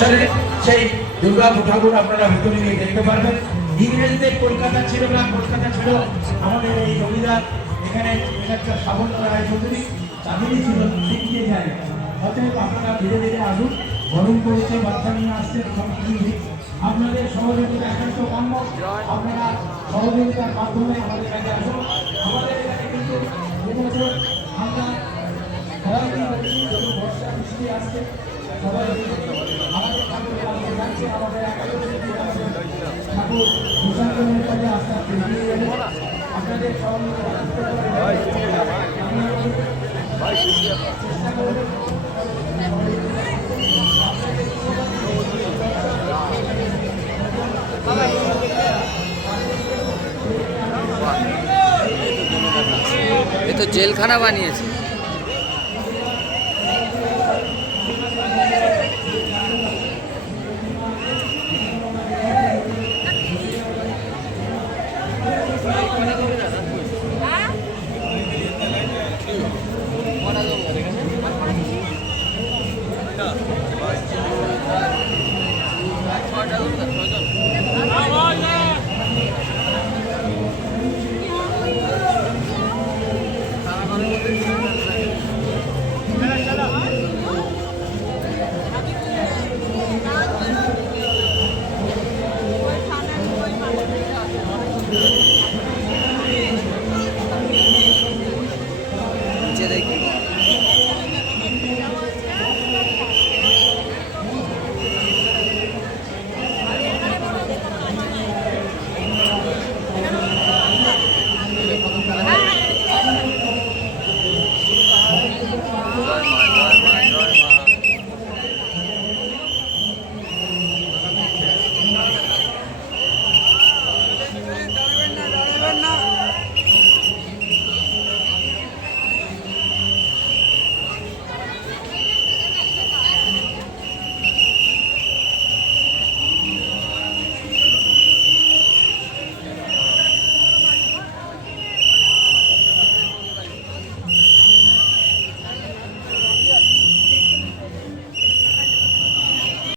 সালে সেই দুর্গা ঠাকুর আপনারা ভিতরে গিয়ে দেখতে পারবেন। ইংরেজদের কলকাতা ছিল না, কলকাতা ছিল আমাদের এই জমিদার এখানে একটা সাবন্ত রায় চৌধুরী, তাদেরই ছিল শিখিয়ে যায়। অতএব আপনারা ধীরে ধীরে আসুন, গরম করেছে, বাচ্চা নিয়ে আসছেন, সব কিছু আপনাদের সহযোগিতা একান্ত কাম্য। আপনারা সহযোগিতার মাধ্যমে আমাদের কাছে আসুন। আমাদের এখানে কিন্তু এবছর আমরা বর্ষা বৃষ্টি আসছে, সবাই আমাদের ঠাকুর বিসর্জনের কাজে আস্তে আস্তে এগিয়ে যাবে। আপনাদের চেষ্টা করবেন। ये तो जेल खाना बनिए